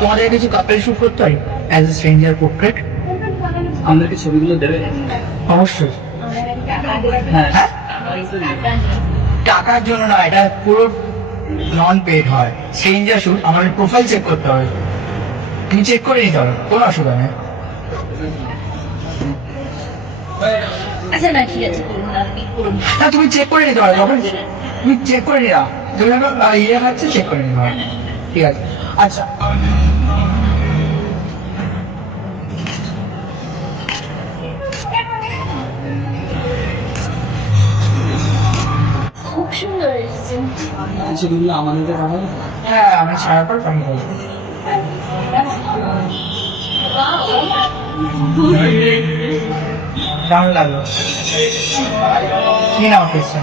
তোমাদের কিছু couple shoot করতে হয় অ্যাজ এ স্ট্রেঞ্জার পোর্ট্রেট? আমাদেরকে ছবিগুলো দেবে? অবশ্যই। হ্যাঁ। হ্যাঁ, টাকার জন্য না, এটা পুরো নন পেড হয়। স্ট্রেঞ্জার শুট, আমাদের প্রোফাইল চেক করতে হবে, তুমি চেক করে নিতে হবে, কোনো অসুবিধা নেই। আচ্ছা না ঠিক আছে না, তুমি চেক করে নিতে পারো, যখন তুমি চেক করে নিলা, তুমি এখন ইয়ে হচ্ছে চেক করে নিতে পারো। ঠিক আছে, আচ্ছা। খুব সুন্দর এসেছে ছবিগুলো আমাদের পাঠাবে? হ্যাঁ, আমি ছাড়ার পর আমি বলবো। কেমন লাগলো? কি নাম পেয়েছেন?